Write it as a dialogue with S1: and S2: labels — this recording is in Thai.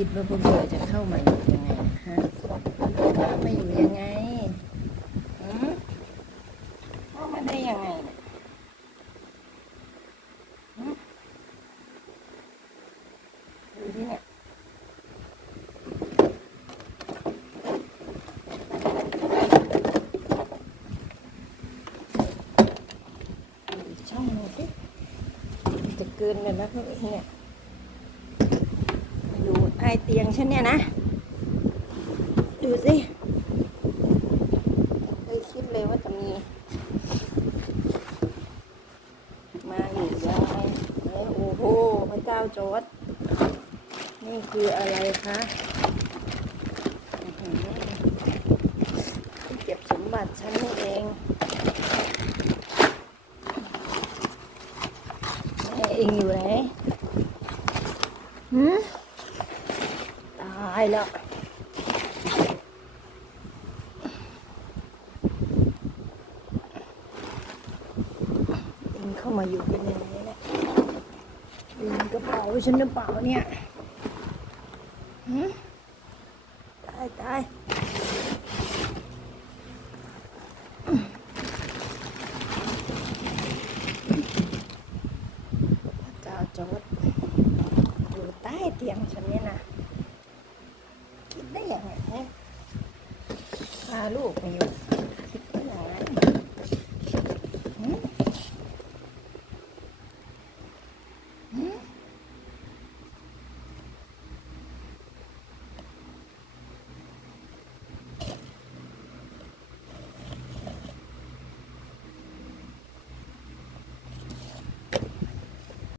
S1: คิดว่าพวกเธอจะเข้ามาอยู่ยังไงฮะมาอยู่ยังไงหืมเข้ามาได้ยังไงอืมดูที่เนี่ยช่องหนึงสิจะเกินไปไหมพวกเอเนี่ย ดูไอเตียงฉันเนี่ยนะ ดูสิเคยคิดเลยว่าจะมี มาอยู่ยังไงเอ้ยโอ้โหพระเจ้าโจอดนี่คืออะไรคะเก็บสมบัติฉันนี่เองเองอยู่ไหนหืมายแล้วเองเข้ามาอยู่กันอย่างนี้แหละลืมกระเป๋าฉันหรือเปล่าเนี่ยตายตายเจ้าจอดอยู่ใต้เตียงฉันเนี่ยนะ คิดได้ยังไงพาลูกมาอยู่